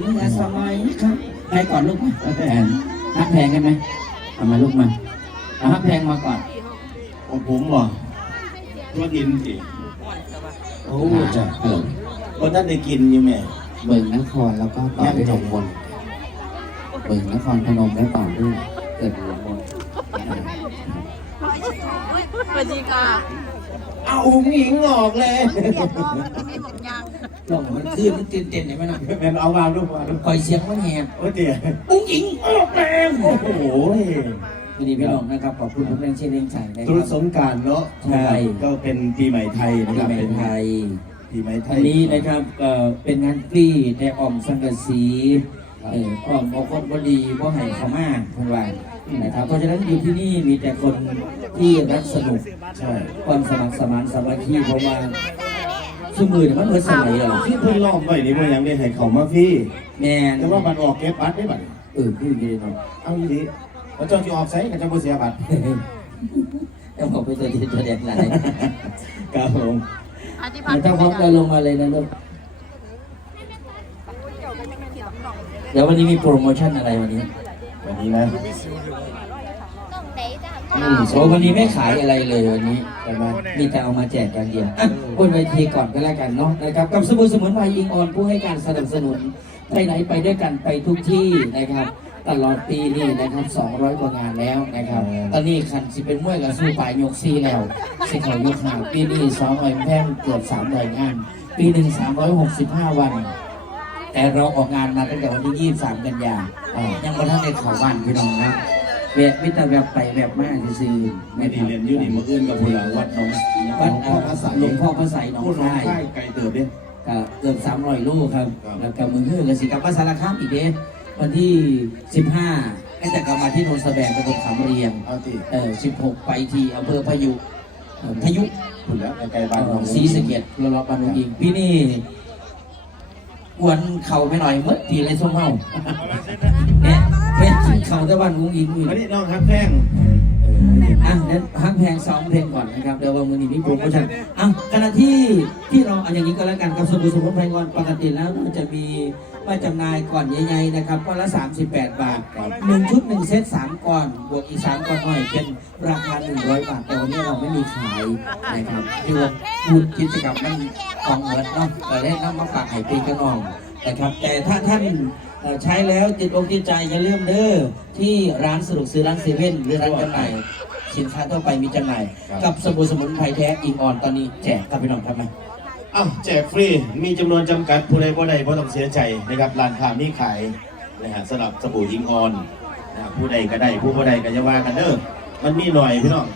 เมื่อสมัยครับใครก่อนลูกมาแพงฮักแพงกันไหมเอามาลูกมาเอาฮักแพงมาก่อนของผมบ่ตัวกินสิโอ้จะเออคนนั้นได้กินอยู่แม่เบิ่งนครแล้วก็ต่อด้วยหลวงมนต์เบิ่งนครพนมแล้วต่อด้วยเกิดหลวงมนต์สวัสดีค่ะเอาหญิงออกเลย เรียกพ่อมันไม่ผมยังลองมันขึ้นมันตื่นเต้นไหนไหมนะแม่เอาวางลูกมาลูกคอยเสียงมันแหบโอ้เตี๋ยอุ้งอิงออกแรงโอ้โหวันนี้พี่น้องนะครับขอบคุณทุกแรงเชียร์แรงใจนะคตรุรัษบสงกรารเนาะใช่ ก็เป็นปีใหม่ไทยนะปีครับใหม่เป็นไทยปีใหม่ไทอัยนนี้นะครับเอ่อเป็นงานกลี้ในอ่อมสังกะสีเอ่ออ่อมบคนบดีบ่ให้เขามาเพันว่านะครับเพราะฉะนั้นอยู่ที่นี่มีแต่คนที่รักสนุกใช่ ความสมัครสมานสามัคคีเพราะว่า สมือเนี่ยมันเหมือนสมัยอะที่เพิ่นล้อมไว้นี่มันยังได้ให้เขามาพี่แม่นแต่ว่ามันออกเก็บบัตรได้บัตรเออคืออยู่ดีเนาะเอาอีดีแล้วเจ้าที่ออกไซส์กับเจ้าผู้เสียบัตรต้องบอกไปตัวดีตัวเด็ดหลายครับผมอธิพัฒไม่น์ต้องพร้อมกันลงมาเลยนะลูกเดี๋ยววันนี้มีโปรโมชั่นอะไรวันนี้ วันนี้นะ อืมโอ้วันนี้ไม่ขายอะไรเลยวันนี้แต่ว่ามีแต่เอามาแจกกันเดียวอะบนเวทีก่อนก็แล้วกันเนาะนะครับกับสมุนสมุนไพรอิงออนผู้ให้การสนับสนุนไปไหนไปด้วยกันไปทุกที่นะครับ ตลอดปีนี่นะครับ 200 กว่างานแล้วนะครับ ตอนนี้คันสิเป็นมวยกับสู้ปลายยกซีแล้วสิเขายกหาปีนี้สองร้อยแพงเกือบสามร้อยงาน ปีหนึ่งสามร้อยหกสิบห้าวัน แต่เราออกงานมาตั้งแต่วันที่23กันยาอ่ายังไม่ทันได้เข้าบ้านพี่น้องนะ แวะมิตรแวะไปแวะมาซื่อๆไม่นะคดีรับเรียนอยู่นี่มืออื่นกับผู้หลังวัดหน้องวัดพ่อพระใสหลวงพ่อพระใสหนองผู้น้องคายค่ายไก่เติบเด้ ก็เกือบ300ลูกครับ ครับ แล้วก็มือฮื้อกับสิกับวัดสารคามอีกเด้วันที่ 15ก็จะกลับมาที่โนนสแบงกระตงขามเรียง เอาติเออ16 ไปที่อำเภอพายุเอ่อพายุคุณแล้วไก่บ้านเอ่น้อองศรีสะเกดเราเราบานนุยิงพี่นี่กวนเข่าไปหน่อยเมื่อทีไรส้มเมา เนี่ยเป็นกินเข่าแต่บ้านนุยิงอีกอันนี้น้องครับแป้งอะเดี๋ยวฮักแพงสองเพลงก่อนนะครับเดี๋ยววันมือนี้มีโปรโมชั่นอะขณะที่ที่เราเอาอย่างนี้ก็แล้วกันกับสมุนสมุนไพรก่อนปกติแล้วเราจะมีมาจำหน่ายก่อนใหญ่ๆนะครับก้อนละ 38 บาทหนึ่งชุดหนึ่งเซตสามก้อนบวกอีกสามก้อนหน่อยเป็นราคา 100 บาท แต่วันนี้เราไม่มีขายนะครับที่ว่าพูดกิจกรรมมันของเหมือนเนาะแต่ได้น้ำมาฝากไห้ปีกระนองนะครับแต่ถ้าท่านเอ่อ ใช้แล้วติดอกติดใจอย่าลืมเด้อที่ร้านสะดวกซื้อร้านเซเว่นหรือร้านจำหน่ายสินค้าทั่วไปมีจำหน่ายกับสบู่สมุนไพรแท้อิงออนตอนนี้แจกครับพี่น้องครับไหมอ้าวแจกฟรี มีจำนวนจำกัดผู้ใดผู้ใดบ่ต้องเสียใจนะครับร้านค้ามีขายนะฮะสำหรับสบู่ยิงออนนะฮะผู้ใดก็ได้ผู้บ่ใดก็จะว่ากันเด้อมันมีหน่อยพี่น้อง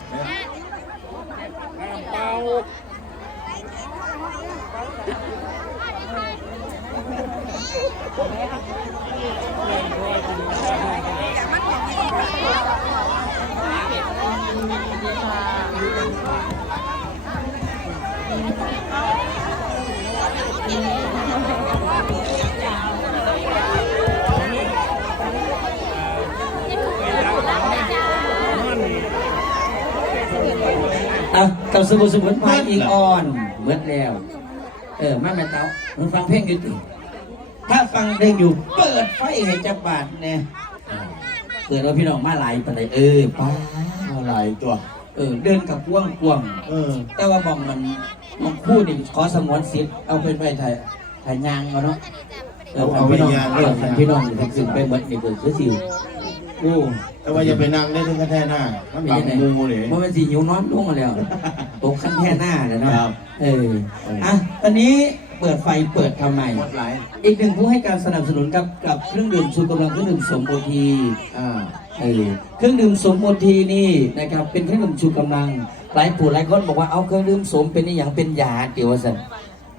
อะกับสบู่สมุนไพรอิงออนเบิดแล้ว เออมาแม่เต้ามันฟังเพลงอยู่ติถ้าฟังเพลงอยู่เปิดไฟให้จับบาทเนี่ยเปิดว่าพี่น้องมาหลายปานใดเออป้าเอาหลายตัว เออ เดินกับพ่วงพ่วงเออ แต่ว่ามองมันมองคู่นี่ขอสมวนสิทธิ์เอาเป็นไปถ่ายถ่ายยางมาเนาะเออคันพี่น้องเออคันพี่น้องถึงสึงไปหมดนี่เกิดคือสิ โอ้แต่ว่าอย่าไปนั่งได้ถึงกระแทกหน้ามันหลังมูเลยมันเป็นสีหิวน้อนลงมาแล้วตกขั้นแท่หน้าเลยเนาะครับเอออะตอนนี้เปิดไฟเปิดทำไม หมดหลายอีกหนึ่งผู้ให้การสนับสนุนกับกับเครื่องดื่มชูกำลังเครื่องดื่มสมโอทีอ่าเออเครื่องดื่มสมโอทีนี่นะครับเป็นเครื่องดื่มชูกำลังหลายผู้หลายคนบอกว่าเอาเครื่องดื่มสมเป็นอหย่างเป็นยาเดียวสัน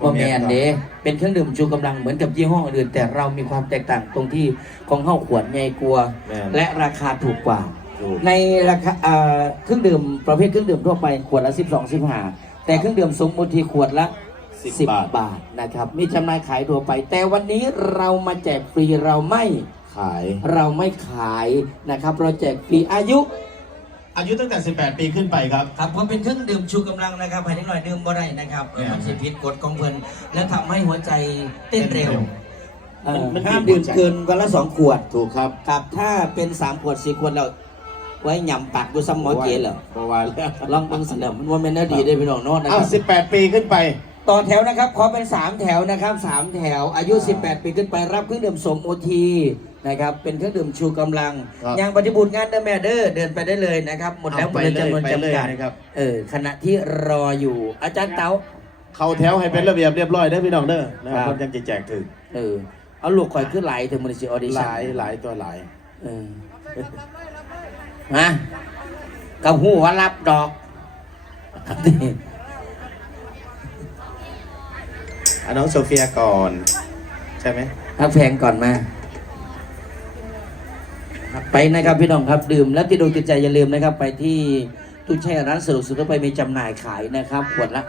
ว่าแมนเด้เป็นเครื่องดื่มชูกำลังเหมือนกับยี่ห้ออื่น แต่เรามีความแตกต่างตรงที่ของเข้าขวดใหญ่กลัวาแม่น และราคาถูกกว่า ถูก ในราคาเอ่อเครื่องดื่มประเภทเครื่องดื่มทั่วไปขวดละ 12 15แต่เครื่องดื่มสมมูลทีขวดละ 10 10 บาท บาทนะครับ มีจำหน่ายขายทั่วไป แต่วันนี้เรามาแจกฟรีเราไม่ ขาย เราไม่ขายนะครับ เราแจกฟรีอายุ อายุตั้งแต่ 18 ปีขึ้นไปครับ ครับเพราะเป็นเครื่องดื่มชูกำลังนะครับภายในหน่อยดื่มบ่ได้นะครับเออมันสิพิษกฎของเพิ่นและทำให้หัวใจเต้นเร็ว เอ่อมันห้ามดื่มเกินวันละสองขวดถูกครับครับถ้าเป็นสามขวดสี่ขวดเราไว้หย่ำปากดูซ้ำหมอเกลเหรอเพราะว่าแล้วลองเบิ่งสิแล้วมันว่าแม่นอดีได้พี่น้องโนอนนะคเอารับสิบแปดปีขึ้นไป ต่อแถวนะครับขอเป็น3แถวนะครับ3แถวอายุ 18 ปีขึ้นไปรับเครื่องดื่มสมโอที นะครับ เป็นเครื่องดื่มชูกำลังครับยังปฏิบูรณ์งานเดอแมเดอร์เดินไปได้เลยนะครับ หมดแล้วหมดเลยจำนวนไปเลยจำกัดนะครับ เออขณะที่รออยู่อาจารย์เต๋า เข้าแถวให้เป็นระเบียบเรียบร้อยได้อพี่น้องเด้อนะคครัรับบคนยังจะแจกถึงเออเอาลูกข่อยขึ้นไหลถึงมันสิออดิหชั่นลายหลายตัวหลาย เออฮะกับหูว่ารับดอกอันน้องโซเฟียก่อน ใช่ไหม ทักแพงก่อนมา ไปนะครับพี่น้องครับดื่มแล้วติดอกติดใจอย่าลืมนะครับ ไปที่ตู้แช่ร้านสะดวกซื้อทั่วไปมีจำหน่ายขายนะครับขวดละ